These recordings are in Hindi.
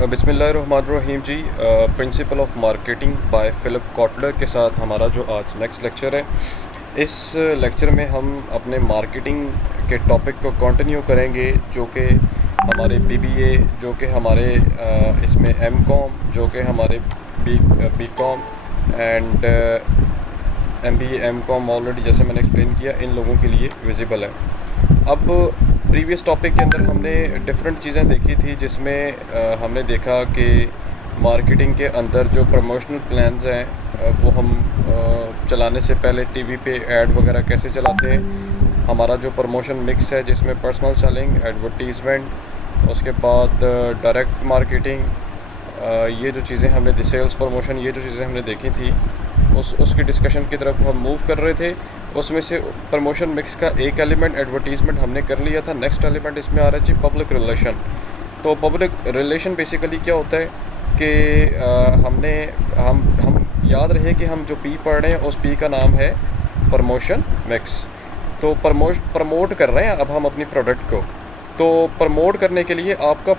बिस्मिल्लाहिर्रहमानिर्रहीम जी। Principle of marketing by Philip Kotler के साथ हमारा जो आज नेक्स्ट लेक्चर है, इस लेक्चर में हम अपने मार्केटिंग के टॉपिक को कंटिन्यू करेंगे, जो कि हमारे बीबीए, जो कि हमारे इसमें एमकॉम, जो कि हमारे BCom and MBA MCom already जैसे मैंने एक्सप्लेन किया इन लोगों के लिए विजिबल है। अब प्रीवियस टॉपिक के अंदर हमने डिफरेंट चीज़ें देखी थी, जिसमें हमने देखा कि मार्केटिंग के अंदर जो प्रमोशनल प्लान्स हैं वो हम चलाने से पहले टीवी पे ऐड वगैरह कैसे चलाते हैं, हमारा जो प्रमोशन मिक्स है जिसमें पर्सनल सेलिंग, एडवर्टीज़मेंट, उसके बाद डायरेक्ट मार्केटिंग, ये जो चीज़ें हमने सेल्स प्रमोशन, ये जो चीज़ें हमने देखी थी उसकी डिस्कशन की तरफ हम मूव कर रहे थे। उसमें से प्रमोशन मिक्स का एक एलिमेंट एडवर्टीज़मेंट हमने कर लिया था। नेक्स्ट एलिमेंट इसमें आ रहा है जी पब्लिक रिलेशन। तो पब्लिक रिलेशन बेसिकली क्या होता है कि हम याद रहे कि हम जो पी पढ़ रहे हैं उस पी का नाम है प्रमोशन मिक्स। तो प्रमोट कर रहे हैं अब हम अपनी प्रोडक्ट को, तो प्रमोट करने के लिए आपका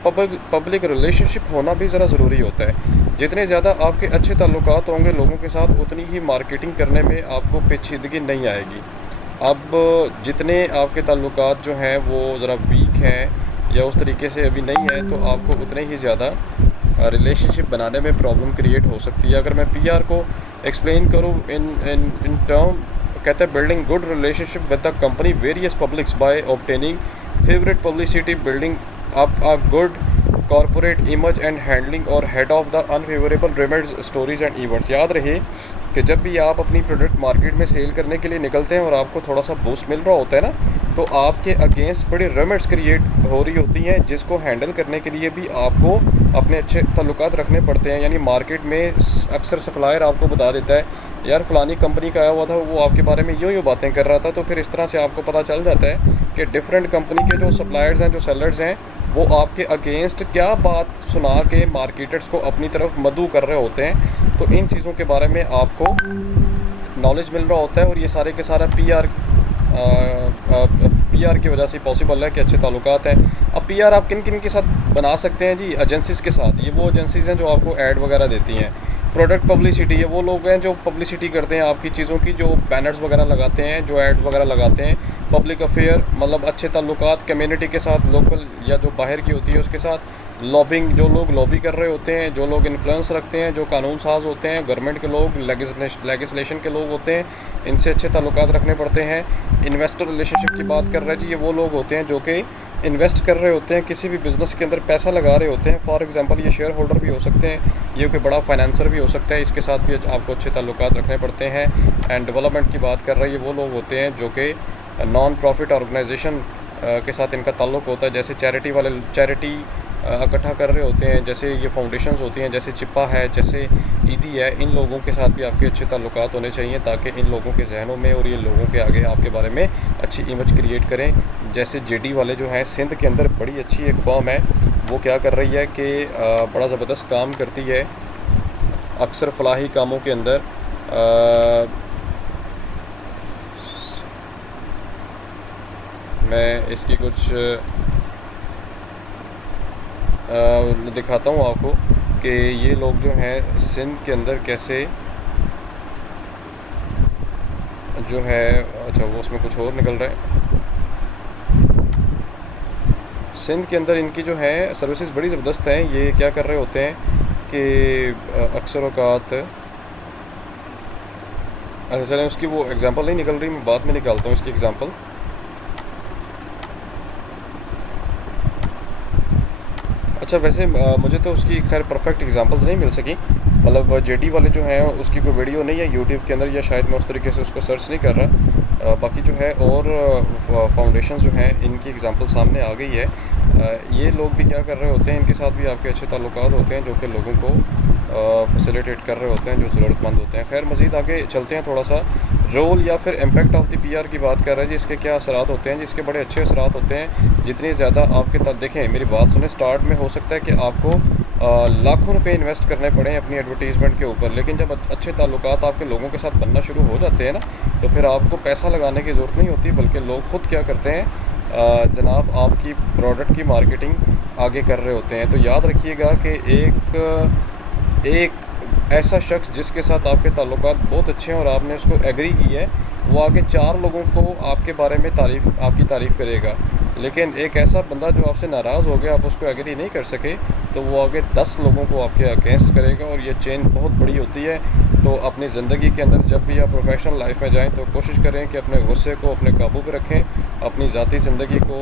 पब्लिक रिलेशनशिप होना भी ज़रा ज़रूरी होता है। जितने ज़्यादा आपके अच्छे ताल्लुकात होंगे लोगों के साथ, उतनी ही मार्केटिंग करने में आपको पेचीदगी नहीं आएगी। अब जितने आपके ताल्लुकात जो हैं वो ज़रा वीक हैं या उस तरीके से अभी नहीं है, तो आपको उतने ही ज़्यादा रिलेशनशिप बनाने में प्रॉब्लम क्रिएट हो सकती है। अगर मैं पीआर को एक्सप्लेन करूँ इन टर्म, कहते हैं building good relationship with the company various publics by obtaining favourite publicity, building up a good corporate image and handling or head off the unfavourable rumours stories and events. याद रहे कि जब भी आप अपनी प्रोडक्ट मार्केट में सेल करने के लिए निकलते हैं और आपको थोड़ा सा बूस्ट मिल रहा होता है ना, तो आपके अगेंस्ट बड़ी रिमेड्स क्रिएट हो रही होती हैं, जिसको हैंडल करने के लिए भी आपको अपने अच्छे ताल्लुकात रखने पड़ते हैं। यानी मार्केट में अक्सर सप्लायर आपको बता देता है यार फलानी कंपनी का आया हुआ था, वो आपके बारे में यूँ बातें कर रहा था, तो फिर इस तरह से आपको पता चल जाता है कि डिफरेंट कंपनी के जो सप्लायर्स हैं, जो सेलर्स हैं, वो आपके अगेंस्ट क्या बात सुना के मार्केटर्स को अपनी तरफ मदऊ कर रहे होते हैं। तो इन चीज़ों के बारे में आपको नॉलेज मिल रहा होता है, और ये सारे के सारा पीआर की वजह से पॉसिबल है कि अच्छे ताल्लुकात हैं। अब पीआर आप किन किन के साथ बना सकते हैं जी? एजेंसीज़ के साथ। ये वो एजेंसीज़ हैं जो आपको ऐड वगैरह देती हैं। प्रोडक्ट पब्लिसिटी, ये वो लोग हैं जो पब्लिसिटी करते हैं आपकी चीज़ों की, जो बैनर्स वगैरह लगाते हैं, जो एड्स वगैरह लगाते हैं। पब्लिक अफेयर मतलब अच्छे ताल्लुकात कम्युनिटी के साथ, लोकल या जो बाहर की होती है उसके साथ। लॉबिंग, जो लोग लॉबी कर रहे होते हैं, जो लोग इन्फ्लुएंस रखते हैं, जो कानून साज होते हैं, गवर्नमेंट के लोग, लेगिस्लेशन के लोग होते हैं, इनसे अच्छे ताल्लुकात रखने पड़ते हैं। इन्वेस्टर रिलेशनशिप की बात कर रहे हैं जी, ये वो लोग होते हैं जो कि इन्वेस्ट कर रहे होते हैं, किसी भी बिज़नेस के अंदर पैसा लगा रहे होते हैं। फॉर एग्जांपल ये शेयर होल्डर भी हो सकते हैं, ये कोई बड़ा फाइनेंसर भी हो सकता है, इसके साथ भी आपको अच्छे ताल्लुकात रखने पड़ते हैं। एंड डेवलपमेंट की बात कर रहे हैं, ये वो लोग होते हैं जो कि नॉन प्रॉफिट ऑर्गेनाइजेशन के साथ इनका ताल्लुक़ होता है। जैसे चैरिटी इकट्ठा कर रहे होते हैं, जैसे ये फाउंडेशंस होती हैं, जैसे चिप्पा है, जैसे ईदी है, इन लोगों के साथ भी आपके अच्छे ताल्लुकात होने चाहिए, ताकि इन लोगों के जहनों में और ये लोगों के आगे आपके बारे में अच्छी इमेज क्रिएट करें। जैसे जेडी वाले जो हैं, सिंध के अंदर बड़ी अच्छी एक फॉर्म है, वो क्या कर रही है कि बड़ा ज़बरदस्त काम करती है अक्सर फलाही कामों के अंदर। मैं इसकी कुछ दिखाता हूँ आपको कि ये लोग जो हैं सिंध के अंदर कैसे जो है, अच्छा वो उसमें कुछ और निकल रहा है। सिंध के अंदर इनकी जो है सर्विसेज बड़ी ज़बरदस्त हैं। ये क्या कर रहे होते हैं कि अक्सर औकात, अच्छा चलें उसकी वो एग्ज़ाम्पल नहीं निकल रही, मैं बाद में निकालता हूँ इसकी एग्ज़ाम्पल। अच्छा वैसे मुझे तो उसकी खैर परफेक्ट एग्जांपल्स नहीं मिल सकी, मतलब जेडी वाले जो हैं उसकी कोई वीडियो नहीं है यूट्यूब के अंदर, या शायद मैं उस तरीके से उसको सर्च नहीं कर रहा। बाकी जो है और फाउंडेशन जो हैं इनकी एग्जांपल सामने आ गई है। ये लोग भी क्या कर रहे होते हैं, इनके साथ भी आपके अच्छे ताल्लुकात होते हैं, जो कि लोगों को फैसिलिटेट कर रहे होते हैं जो ज़रूरतमंद होते हैं। खैर मज़ीद आगे चलते हैं, थोड़ा सा रोल या फिर इम्पैक्ट ऑफ द पीआर की बात कर रहे हैं जी। इसके क्या असरात होते हैं, जिसके बड़े अच्छे असरात होते हैं। जितनी ज़्यादा आपके देखें मेरी बात सुने, स्टार्ट में हो सकता है कि आपको लाखों रुपए इन्वेस्ट करने पड़े अपनी एडवर्टीज़मेंट के ऊपर, लेकिन जब अच्छे ताल्लुकात आपके लोगों के साथ बनना शुरू हो जाते हैं ना, तो फिर आपको पैसा लगाने की ज़रूरत नहीं होती, बल्कि लोग खुद क्या करते हैं, जनाब आपकी प्रोडक्ट की मार्केटिंग आगे कर रहे होते हैं। तो याद रखिएगा कि एक ऐसा शख्स जिसके साथ आपके ताल्लुकात बहुत अच्छे हैं और आपने उसको एग्री की है, वो आगे 4 लोगों को आपके बारे में आपकी तारीफ़ करेगा। लेकिन एक ऐसा बंदा जो आपसे नाराज़ हो गया, आप उसको एग्री नहीं कर सके, तो वो आगे 10 लोगों को आपके अगेंस्ट करेगा और ये चेन बहुत बड़ी होती है। तो अपनी ज़िंदगी के अंदर जब भी आप प्रोफेशनल लाइफ में जाएं तो कोशिश करें कि अपने गुस्से को अपने काबू पे रखें, अपनी ज़ाती ज़िंदगी को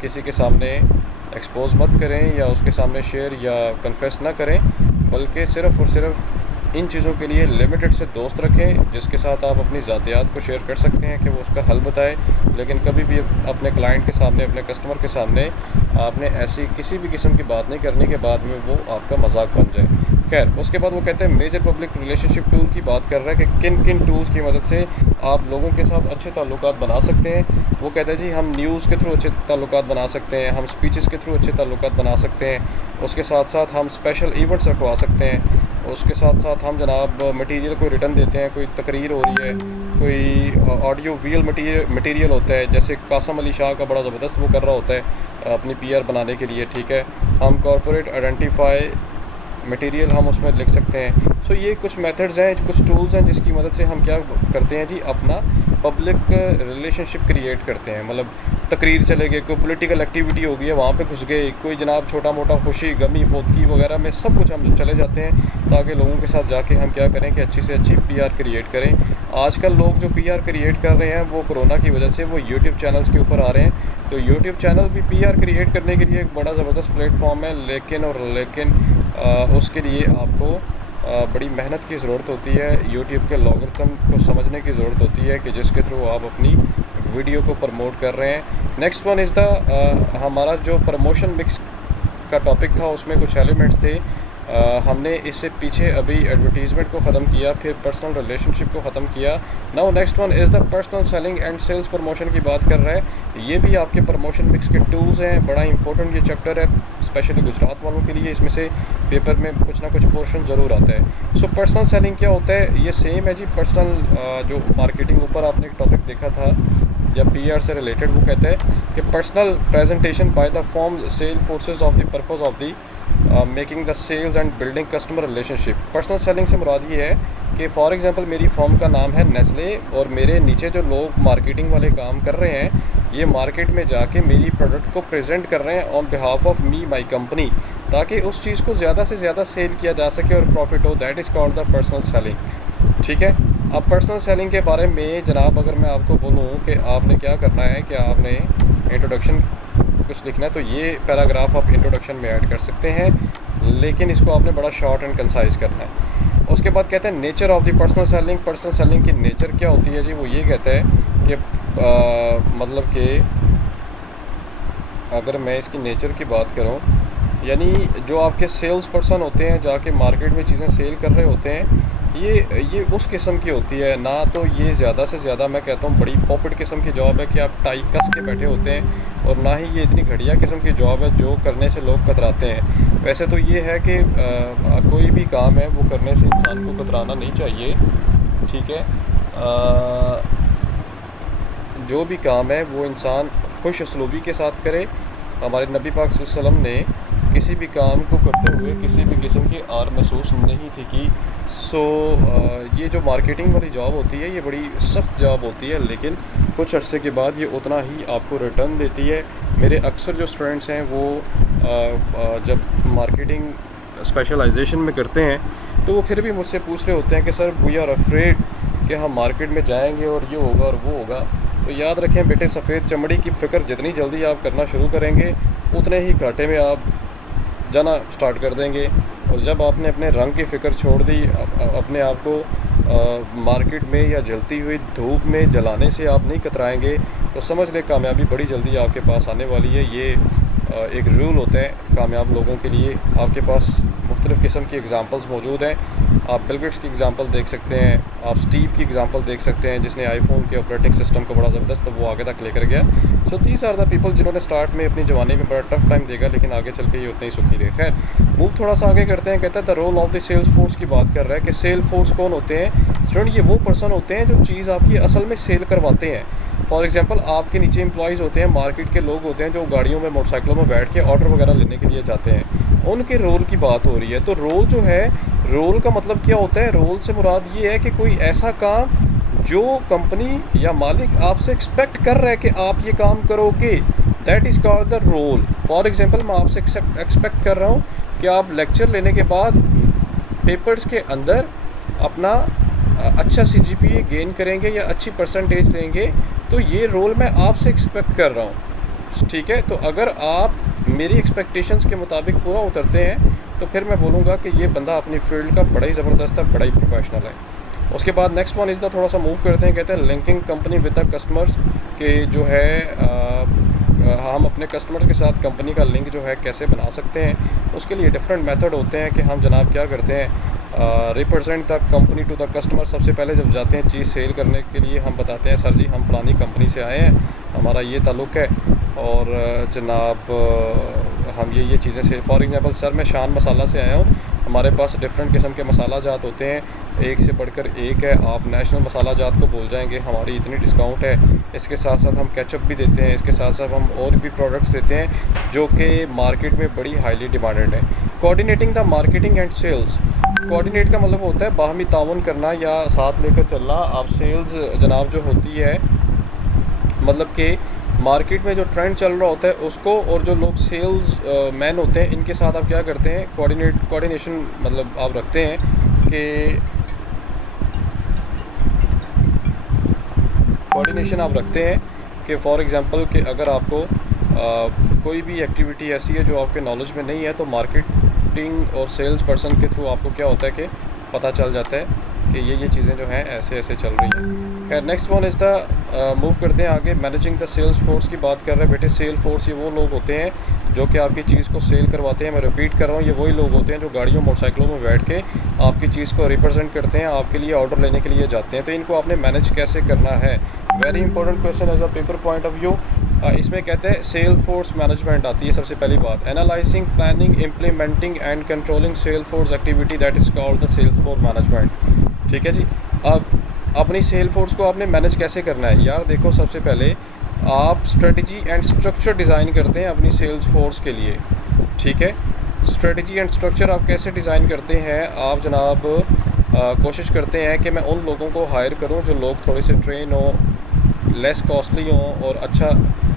किसी के सामने एक्सपोज मत करें या उसके सामने शेयर या कन्फेस ना करें, बल्कि सिर्फ़ और सिर्फ इन चीज़ों के लिए लिमिटेड से दोस्त रखें जिसके साथ आप अपनी ज़ातियात को शेयर कर सकते हैं कि वो उसका हल बताए। लेकिन कभी भी अपने क्लाइंट के सामने, अपने कस्टमर के सामने आपने ऐसी किसी भी किस्म की बात नहीं करनी कि बाद में वो आपका मजाक बन जाए। खैर, उसके बाद वो कहते हैं मेजर पब्लिक रिलेशनशिप टूल की बात कर रहा है कि किन किन टूल्स की मदद से आप लोगों के साथ अच्छे ताल्लुकात बना सकते हैं। वो कहते हैं जी हम न्यूज़ के थ्रू अच्छे ताल्लुकात बना सकते हैं, हम स्पीचेस के थ्रू अच्छे ताल्लुकात बना सकते हैं, उसके साथ साथ हम स्पेशल इवेंट्स रखवा सकते हैं, उसके साथ साथ हम जनाब मटेरियल को रिटर्न देते हैं। कोई तकरीर हो रही है, कोई ऑडियो विजुअल मटेरियल होता है, जैसे कासम अली शाह का बड़ा ज़बरदस्त वो कर रहा होता है अपनी पीआर बनाने के लिए, ठीक है, हम कॉरपोरेट आइडेंटिफाई मटेरियल हम उसमें लिख सकते हैं। सो ये कुछ मेथड्स हैं, कुछ टूल्स हैं जिसकी मदद से हम क्या करते हैं जी, अपना पब्लिक रिलेशनशिप क्रिएट करते हैं। मतलब तकरीर चले गए, कोई पॉलिटिकल एक्टिविटी हो गई है वहाँ पे घुस गए, कोई जनाब छोटा मोटा खुशी गमी फोदकी वगैरह में सब कुछ हम चले जाते हैं, ताकि लोगों के साथ जाके हम क्या करें कि अच्छी से अच्छी पीआर क्रिएट करें। आजकल लोग जो पीआर क्रिएट कर रहे हैं वो कोरोना की वजह से वो यूट्यूब चैनल्स के ऊपर आ रहे हैं। तो यूट्यूब चैनल भी पीआर क्रिएट करने के लिए एक बड़ा ज़बरदस्त प्लेटफॉर्म है, लेकिन उसके लिए आपको बड़ी मेहनत की ज़रूरत होती है। यूट्यूब के लॉगरिथम को समझने की ज़रूरत होती है कि जिसके थ्रू आप अपनी वीडियो को प्रमोट कर रहे हैं। नेक्स्ट वन इज़ द हमारा जो प्रमोशन मिक्स का टॉपिक था उसमें कुछ एलिमेंट्स थे। हमने इससे पीछे अभी एडवर्टीज़मेंट को ख़त्म किया, फिर पर्सनल रिलेशनशिप को ख़त्म किया। Now next one is the personal selling and sales promotion की बात कर रहा है। ये भी आपके प्रमोशन मिक्स के टूल्स हैं, बड़ा इंपॉर्टेंट ये चैप्टर है स्पेशली गुजरात वालों के लिए। इसमें से पेपर में कुछ ना कुछ पोर्शन ज़रूर आता है। सो पर्सनल सेलिंग क्या होता है, ये सेम है जी पर्सनल जो मार्केटिंग ऊपर आपने एक टॉपिक देखा था या पीआर से रिलेटेड, वो कहता है कि personal presentation by the form sale forces of the purpose of the making the sales and building customer relationship. Personal selling से मुराद ये है कि फॉर एग्जांपल मेरी फर्म का नाम है नेस्ले और मेरे नीचे जो लोग मार्केटिंग वाले काम कर रहे हैं ये मार्केट में जाके मेरी प्रोडक्ट को प्रेजेंट कर रहे हैं on behalf of me my company, ताकि उस चीज़ को ज़्यादा से ज़्यादा सेल किया जा सके और प्रॉफिट हो। That is called the personal selling. ठीक है, अब पर्सनल सेलिंग के बारे में जनाब अगर मैं आपको बोलूँ कि आपने क्या करना है कि आपने इंट्रोडक्शन कुछ लिखना है तो ये पैराग्राफ आप इंट्रोडक्शन में ऐड कर सकते हैं, लेकिन इसको आपने बड़ा शॉर्ट एंड कंसाइज करना है। उसके बाद कहते हैं nature of the personal selling. Personal selling की नेचर क्या होती है जी, वो ये कहता है कि मतलब कि अगर मैं इसकी नेचर की बात करूं, यानी जो आपके सेल्स पर्सन होते हैं जाके मार्केट में चीज़ें सेल कर रहे होते हैं, ये उस किस्म की होती है ना। तो ये ज़्यादा से ज़्यादा मैं कहता हूँ बड़ी पॉपिट किस्म की जॉब है कि आप टाई कस के बैठे होते हैं, और ना ही ये इतनी घटिया किस्म की जॉब है जो करने से लोग कतराते हैं। वैसे तो ये है कि कोई भी काम है वो करने से इंसान को कतराना नहीं चाहिए। ठीक है, जो भी काम है वो इंसान खुश उसलूबी के साथ करे। हमारे नबी पाक सल्लल्लाहु अलैहि वसल्लम ने किसी भी काम को करते हुए किसी भी किस्म की आर महसूस नहीं थी की। ये जो मार्केटिंग वाली जॉब होती है ये बड़ी सख्त जॉब होती है, लेकिन कुछ अरसे के बाद ये उतना ही आपको रिटर्न देती है। मेरे अक्सर जो स्टूडेंट्स हैं वो जब मार्केटिंग स्पेशलाइजेशन में करते हैं तो वो फिर भी मुझसे पूछ रहे होते हैं कि सर वी आर अफ्रेड कि हम मार्केट में जाएंगे और ये होगा और वो होगा। तो याद रखें बेटे, सफ़ेद चमड़ी की फ़िक्र जितनी जल्दी आप करना शुरू करेंगे उतने ही घाटे में आप जाना स्टार्ट कर देंगे। और जब आपने अपने रंग की फ़िक्र छोड़ दी, अपने आप को मार्केट में या जलती हुई धूप में जलाने से आप नहीं कतराएंगे, तो समझ लें कामयाबी बड़ी जल्दी आपके पास आने वाली है। ये एक रूल होता है कामयाब लोगों के लिए। आपके पास मुख्तलिफ़ किस्म की एग्ज़ाम्पल्स मौजूद हैं। आप बिल गेट्स की एग्ज़ाम्पल देख सकते हैं, आप स्टीव की एग्ज़ाम्पल देख सकते हैं जिसने आईफोन के ऑपरेटिंग सिस्टम को बड़ा ज़बरदस्त वो आगे तक लेकर गया। So these are the people जिन्होंने स्टार्ट में अपनी जवानी में बड़ा टफ टाइम देगा, लेकिन आगे चल के ये उतने ही सुखी रहे। खैर, मूव थोड़ा सा आगे करते हैं। कहता है the role of the sales force की बात कर रहा है कि सेल फोर्स कौन होते हैं। स्टूडेंट, ये वो पर्सन होते हैं जो चीज़ आपकी असल में सेल करवाते हैं। फॉर एग्जांपल आपके नीचे एम्प्लॉयज़ होते हैं, मार्केट के लोग होते हैं जो गाड़ियों में, मोटरसाइकिलों में बैठ के ऑर्डर वगैरह लेने के लिए जाते हैं, उनके रोल की बात हो रही है। तो रोल जो है, रोल का मतलब क्या होता है? रोल से मुराद ये है कि कोई ऐसा काम जो कंपनी या मालिक आपसे एक्सपेक्ट कर रहा है कि आप ये काम करोगे, that is called the role. For example मैं आपसे एक्सपेक्ट कर रहा हूँ कि आप लेक्चर लेने के बाद पेपर्स के अंदर अपना अच्छा CGPA गेन करेंगे या अच्छी परसेंटेज लेंगे, तो ये रोल मैं आपसे एक्सपेक्ट कर रहा हूँ, ठीक है। तो अगर आप मेरी एक्सपेक्टेशंस के मुताबिक पूरा उतरते हैं तो फिर मैं बोलूँगा कि ये बंदा अपनी फील्ड का बड़ा ही ज़बरदस्त है, बड़ा ही प्रोफेशनल है। उसके बाद नेक्स्ट वन इज़ द, थोड़ा सा मूव करते हैं, कहते हैं linking company with the customers, के जो है हम अपने कस्टमर्स के साथ कंपनी का लिंक जो है कैसे बना सकते हैं। उसके लिए डिफरेंट मेथड होते हैं कि हम जनाब क्या करते हैं, represent the company to the customer. सबसे पहले जब जाते हैं चीज़ सेल करने के लिए, हम बताते हैं सर जी हम फलानी कंपनी से आए हैं, हमारा ये ताल्लुक़ है और जनाब हम ये चीज़ें से, फॉर एग्जांपल सर मैं शान मसाला से आया हूँ, हमारे पास डिफरेंट किस्म के मसाला जात होते हैं, एक से बढ़कर एक है, आप नेशनल मसाला जात को बोल जाएंगे, हमारी इतनी डिस्काउंट है, इसके साथ साथ हम केचप भी देते हैं, इसके साथ साथ हम और भी प्रोडक्ट्स देते हैं जो कि मार्केट में बड़ी हाईली डिमांडेड है। Coordinating the marketing and sales, coordinate का मतलब होता है बाहमी ताउन करना या साथ लेकर चलना। आप सेल्स जनाब जो होती है, मतलब कि मार्केट में जो ट्रेंड चल रहा होता है उसको, और जो लोग सेल्स मैन होते हैं इनके साथ आप क्या करते हैं, कोऑर्डिनेशन मतलब आप रखते हैं कि कोऑर्डिनेशन आप रखते हैं कि फॉर एग्जांपल कि अगर आपको कोई भी एक्टिविटी ऐसी है जो आपके नॉलेज में नहीं है, तो मार्केटिंग और सेल्स पर्सन के थ्रू आपको क्या होता है कि पता चल जाता है कि ये चीज़ें जो हैं ऐसे ऐसे चल रही हैं। खैर next one is the, move करते हैं आगे, मैनेजिंग द सेल्स फोर्स की बात कर रहे हैं बेटे। सेल फोर्स ये वो लोग होते हैं जो कि आपकी चीज़ को सेल करवाते हैं। मैं रिपीट कर रहा हूँ, ये वही लोग होते हैं जो गाड़ियों मोटरसाइकिलों में बैठ के आपकी चीज़ को रिप्रेजेंट करते हैं, आपके लिए ऑर्डर लेने के लिए जाते हैं। तो इनको आपने मैनेज कैसे करना है, very important question as a paper point of view. इसमें कहते हैं सेल फोर्स मैनेजमेंट आती है सबसे पहली बात, analysing, planning, implementing and controlling sale force activity, that is called the sale force management. ठीक है जी। अब अपनी सेल फोर्स को आपने मैनेज कैसे करना है यार, देखो सबसे पहले आप स्ट्रेटजी एंड स्ट्रक्चर डिज़ाइन करते हैं अपनी सेल्स फोर्स के लिए, ठीक है। स्ट्रेटजी एंड स्ट्रक्चर आप कैसे डिज़ाइन करते हैं, आप जनाब कोशिश करते हैं कि मैं उन लोगों को हायर करूं जो लोग थोड़े से ट्रेन हो, लेस कॉस्टली हों और अच्छा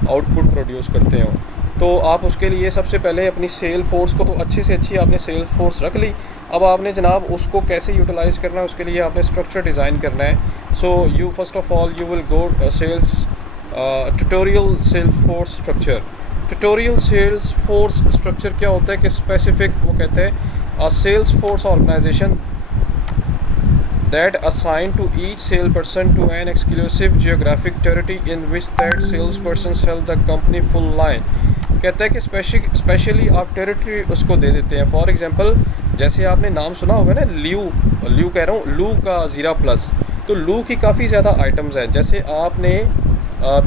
आउटपुट प्रोड्यूस करते हों। तो आप उसके लिए सबसे पहले अपनी सेल फोर्स को तो अच्छी से अच्छी आपने सेल फोर्स रख ली। अब आपने जनाब उसको कैसे यूटिलाइज़ करना है, उसके लिए आपने स्ट्रक्चर डिज़ाइन करना है। So you first of all you will go sales tutorial sales force structure. Tutorial sales force structure क्या होता है कि स्पेसिफिक, वो कहते हैं sales force organisation that assigned to each salesperson to an exclusive geographic territory in which that salesperson sell the company full line। कहता है कि स्पेशली आप टेरिटरी उसको दे देते हैं। फॉर एग्जांपल जैसे आपने नाम सुना होगा ना, ल्यू कह रहा हूँ, लू का ज़ीरा प्लस, तो लू की काफ़ी ज़्यादा आइटम्स हैं। जैसे आपने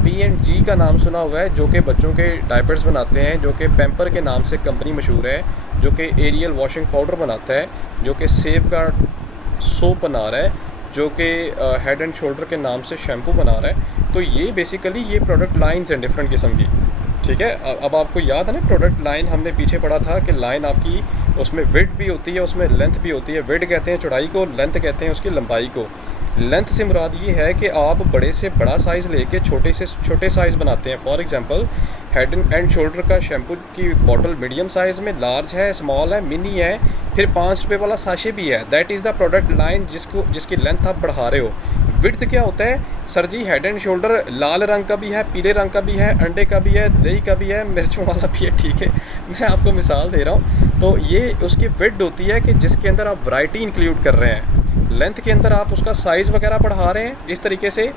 P&G का नाम सुना हुआ है जो कि बच्चों के डायपर्स बनाते हैं, जो कि पैम्पर के नाम से कंपनी मशहूर है, जो कि एरियल वॉशिंग पाउडर बनाता है, जो कि सेफगार्ड सोप बना रहा है, जो कि हेड एंड शोल्डर के नाम से शैम्पू बना रहा है। तो ये बेसिकली ये प्रोडक्ट लाइंस हैं डिफरेंट किस्म की, ठीक है। अब आपको याद है ना प्रोडक्ट लाइन, हमने पीछे पढ़ा था कि लाइन आपकी उसमें विड्थ भी होती है, उसमें लेंथ भी होती है। विड्थ कहते हैं चौड़ाई को, लेंथ कहते हैं उसकी लंबाई को। लेंथ से मुराद ये है कि आप बड़े से बड़ा साइज़ लेके छोटे से छोटे साइज़ बनाते हैं। For example head and shoulder का शैम्पू की बॉटल मीडियम साइज़ में, लार्ज है, स्मॉल है, मिनी है, फिर 5 रुपये वाला साशे भी है। That is the product line जिसकी लेंथ आप बढ़ा रहे हो। विड्थ क्या होता है sir ji, head and shoulder लाल रंग का भी है, पीले रंग का भी है, अंडे का भी है, दही का भी है, मिर्चों वाला भी है, ठीक है। मैं आपको मिसाल दे रहा हूँ। तो ये उसकी विड्थ होती है कि जिसके अंदर आप वैरायटी इंक्लूड कर रहे हैं। लेंथ के अंदर आप उसका साइज़ वगैरह बढ़ा रहे हैं इस तरीके से,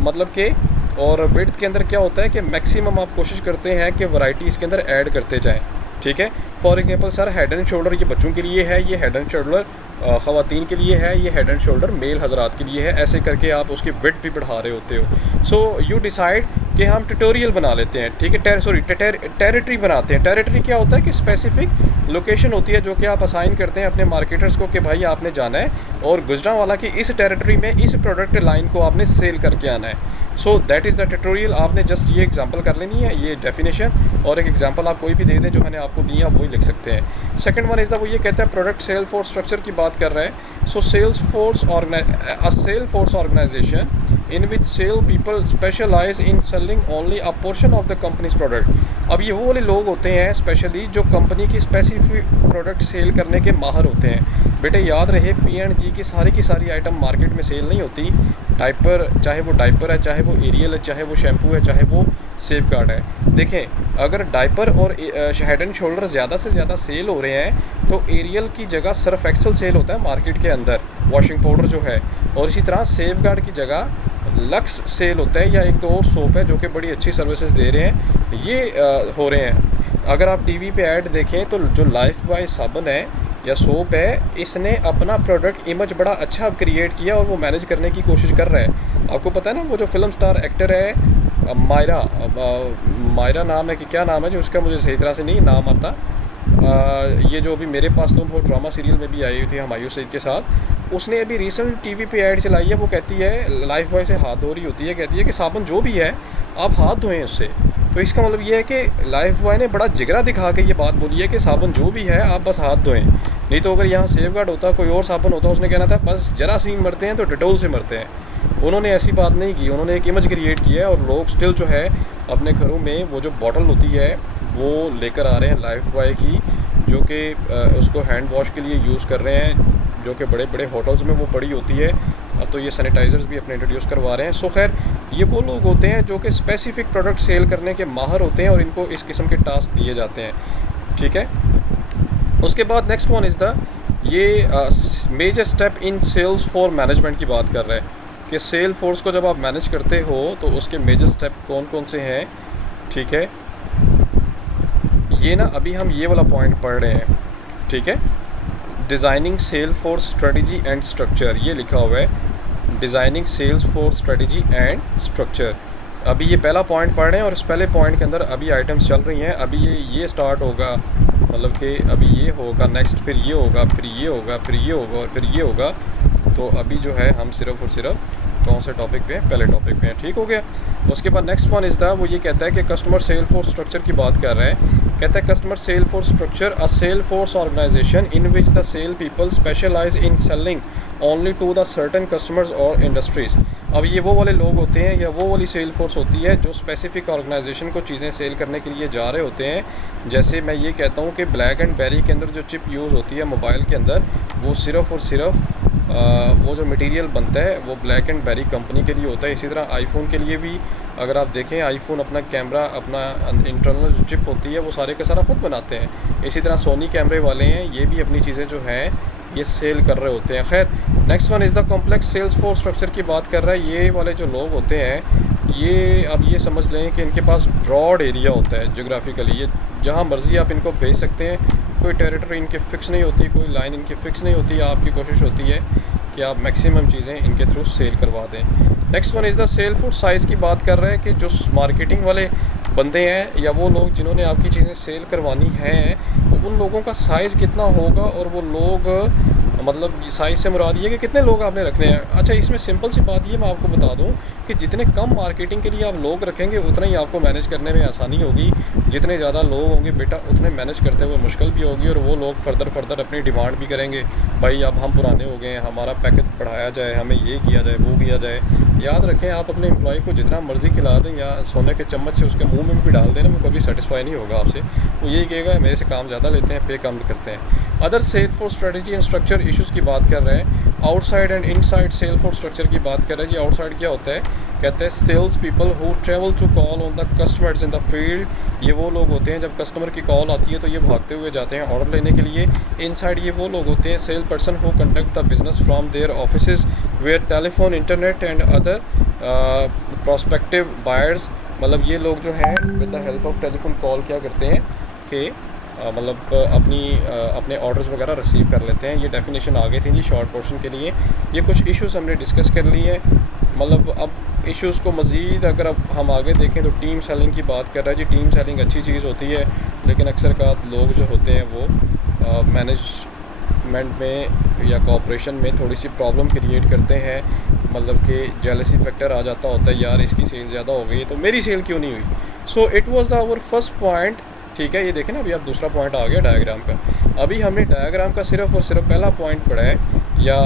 मतलब कि। और विड्थ के अंदर क्या होता है कि मैक्सिमम आप कोशिश करते हैं कि वैरायटी इसके अंदर ऐड करते जाएं, ठीक है। For example sir head and shoulder ये बच्चों के लिए है, ये हेड एंड शोल्डर ख़वातीन के लिए है, ये हेड एंड शोल्डर मेल हजरात के लिए है। ऐसे करके आप उसकी विड्थ भी बढ़ा रहे होते हो। सो यू डिसाइड कि हम ट्यूटोरियल बना लेते हैं, ठीक है, टेरिटरी बनाते हैं। टेरिटरी क्या होता है कि स्पेसिफिक लोकेशन होती है जो कि आप असाइन करते हैं अपने मार्केटर्स को कि भाई आपने जाना है और गुजरांवाला की इस टेरिटरी में इस प्रोडक्ट लाइन को आपने सेल करके आना है। So that is the tutorial. आपने जस्ट ये एग्जांपल कर लेनी है, ये डेफिनेशन, और एक एग्जांपल आप कोई भी दे दें जो मैंने आपको दी, आप वही लिख सकते हैं। सेकंड वन इज़ द, वो ये कहता है प्रोडक्ट सेल फोर्स स्ट्रक्चर की बात कर रहा है। So sale force organisation in which sale people specialise in selling only a portion of the company's product. अब ये वो वाले लोग होते हैं स्पेशली जो कंपनी की स्पेसिफिक प्रोडक्ट सेल करने के माहर होते हैं। बेटे याद रहे, P&G की सारी आइटम मार्केट में सेल नहीं होती। डाइपर, चाहे वो डाइपर है, चाहे वो एरियल है, चाहे वो शैम्पू है, चाहे वो सेफगार्ड है। देखें, अगर डाइपर और हेड एंड शोल्डर ज़्यादा से ज़्यादा सेल हो रहे हैं तो एरियल की जगह सर्फ एक्सेल सेल होता है मार्केट के अंदर, वॉशिंग पाउडर जो है, और इसी तरह सेफगार्ड की जगह लक्स सेल होता है, या एक दो और सोप है जो कि बड़ी अच्छी सर्विसेज दे रहे हैं, ये हो रहे हैं। अगर आप टीवी पे ऐड देखें तो जो लाइफ बॉय साबुन है या सोप है, इसने अपना प्रोडक्ट इमेज बड़ा अच्छा क्रिएट किया और वो मैनेज करने की कोशिश कर रहा है। आपको पता है ना, वो जो फिल्म स्टार एक्टर है मायरा नाम है कि क्या नाम है, जो उसका मुझे सही तरह से नहीं नाम आता, ये जो अभी मेरे पास तुम हो ड्रामा सीरियल में भी आई हुई थी हुमायूं सईद के साथ, उसने अभी रिसेंट टीवी पे ऐड चलाई है। वो कहती है, लाइफ बॉय से हाथ धो रही होती है, कहती है कि साबुन जो भी है आप हाथ धोएं उससे। तो इसका मतलब ये है कि लाइफ बॉय ने बड़ा जिगरा दिखा के ये बात बोली है कि साबुन जो भी है आप बस हाथ धोएं। नहीं तो अगर यहाँ सेफगार्ड होता, कोई और साबुन होता, उसने कहना था बस जरासीम मरते हैं तो डेटोल से मरते हैं। उन्होंने ऐसी बात नहीं की, उन्होंने एक इमेज क्रिएट किया है और लोग स्टिल जो है अपने घरों में वो जो बॉटल होती है वो लेकर आ रहे हैं लाइफ बॉय की, जो कि उसको हैंड वॉश के लिए यूज़ कर रहे हैं, जो कि बड़े बड़े होटल्स में वो पड़ी होती है। अब तो ये सैनिटाइज़र्स भी अपने इंट्रोड्यूस करवा रहे हैं। सो खैर, ये वो लोग होते हैं जो कि स्पेसिफिक प्रोडक्ट सेल करने के माहर होते हैं और इनको इस किस्म के टास्क दिए जाते हैं, ठीक है। उसके बाद नेक्स्ट वन इज़ द, ये major step in sales for management की बात कर रहे हैं कि सेल फोर्स को जब आप मैनेज करते हो तो उसके मेजर स्टेप कौन कौन से हैं, ठीक है। ये ना अभी हम ये वाला पॉइंट पढ़ रहे हैं, ठीक है। Designing sale force strategy and structure, ये लिखा हुआ है, designing sales force strategy and structure. अभी ये पहला पॉइंट पढ़ रहे हैं और इस पहले पॉइंट के अंदर अभी आइटम्स चल रही हैं। अभी ये स्टार्ट होगा, मतलब कि अभी ये होगा नेक्स्ट, फिर ये होगा, फिर ये होगा, फिर ये होगा और फिर ये होगा। तो अभी जो है हम सिर्फ और सिर्फ कौन से टॉपिक पे हैं, पहले टॉपिक पे हैं, ठीक हो गया। उसके बाद नेक्स्ट वन इज़ द, वो ये कहता है कि कस्टमर सेल फोर्स स्ट्रक्चर की बात कर रहे हैं। कहता है customer sale force structure a sale force organisation in which the sale people specialise in selling only to the certain customers और इंडस्ट्रीज़। अब ये वो वाले लोग होते हैं या वो वाली सेल फोर्स होती है जो स्पेसिफिक ऑर्गेनाइजेशन को चीज़ें सेल करने के लिए जा रहे होते हैं। जैसे मैं ये कहता हूँ कि ब्लैक एंड बेरी के अंदर जो चिप यूज़ होती है मोबाइल के अंदर, वो सिर्फ़ और सिर्फ वो जो मटेरियल बनता है वो ब्लैक एंड बेरी कंपनी के लिए होता है। इसी तरह आईफोन के लिए भी अगर आप देखें, आईफोन अपना कैमरा, अपना इंटरनल जो चिप होती है वो सारे का सारा खुद बनाते हैं। इसी तरह सोनी कैमरे वाले हैं, ये भी अपनी चीज़ें जो हैं ये सेल कर रहे होते हैं। खैर, next one is the complex sales force structure की बात कर रहा है। ये वाले जो लोग होते हैं ये, अब ये समझ लें कि इनके पास ब्रॉड एरिया होता है जोग्राफिकली, ये जहाँ मर्ज़ी आप इनको भेज सकते हैं, कोई टेरिटरी इनकी फ़िक्स नहीं होती, कोई लाइन इनकी फ़िक्स नहीं होती। आपकी कोशिश होती है कि आप मैक्सिमम चीज़ें इनके थ्रू सेल करवा दें। Next one is the sale force size की बात कर रहे हैं कि जो मार्केटिंग वाले बंदे हैं या वो लोग जिन्होंने आपकी चीज़ें सेल करवानी हैं, उन लोगों का साइज़ कितना होगा, और वो लोग मतलब साइज़ से मुराद ये कि कितने लोग आपने रखने हैं। अच्छा, इसमें सिंपल सी बात ये मैं आपको बता दूं कि जितने कम मार्केटिंग के लिए आप लोग रखेंगे उतना ही आपको मैनेज करने में आसानी होगी। जितने ज़्यादा लोग होंगे बेटा उतने मैनेज करते हुए मुश्किल भी होगी, और वो लोग फर्दर अपनी डिमांड भी करेंगे, भाई अब हम पुराने हो गए हैं, हमारा पैकेज बढ़ाया जाए, हमें ये किया जाए, वो किया जाए। याद रखें, आप अपने एम्प्लॉय को जितना मर्ज़ी खिला दें या सोने के चम्मच से उसके मुँह में भी डाल दें ना, वो कभी सेटिस्फाई नहीं होगा आपसे। वो यही कहेगा मेरे से काम ज़्यादा लेते हैं, पे कम करते हैं। Other sale force strategy and structure issues की बात कर रहे हैं। Outside and inside sale force structure की बात कर रहे हैं जी। आउटसाइड क्या होता है? कहते हैं sales people who travel to call on the customers in the field. ये वो लोग होते हैं जब कस्टमर की कॉल आती है तो ये भागते हुए जाते हैं ऑर्डर लेने के लिए। इनसाइड ये वो लोग होते हैं sale person who conduct the business from their offices where telephone, internet and other prospective buyers. मतलब ये लोग जो हैं with the help of telephone call क्या करते हैं कि मतलब अपने ऑर्डर्स वगैरह रिसीव कर लेते हैं। ये डेफिनेशन आ गई थी जी शॉर्ट पोर्शन के लिए। ये कुछ इश्यूज़ हमने डिस्कस कर लिए हैं। मतलब अब इश्यूज़ को मज़ीद अगर अब हम आगे देखें तो टीम सेलिंग की बात कर रहा है जी। टीम सेलिंग अच्छी चीज़ होती है, लेकिन अक्सर का लोग जो होते हैं वो मैनेजमेंट में या कॉपरेशन में थोड़ी सी प्रॉब्लम क्रिएट करते हैं। मतलब कि जेलसी फैक्टर आ जाता होता है, यार इसकी सेल ज़्यादा हो गई तो मेरी सेल क्यों नहीं हुई। So it was the our first point. ठीक है, ये देखें ना, अभी आप दूसरा पॉइंट आ गया डायग्राम का। अभी हमने डायग्राम का सिर्फ और सिर्फ पहला पॉइंट पढ़ा है, या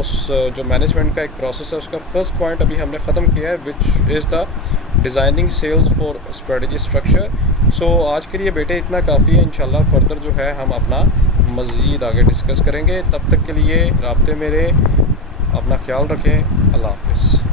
उस जो मैनेजमेंट का एक प्रोसेस है उसका फर्स्ट पॉइंट अभी हमने ख़त्म किया है, which is the designing sales for strategy structure. So आज के लिए बेटे इतना काफ़ी है। इंशाल्लाह फर्दर जो है हम अपना मज़ीद आगे डिस्कस करेंगे। तब तक के लिए राब्ते मेरे, अपना ख्याल रखें। अल्लाह हाफ़िज़।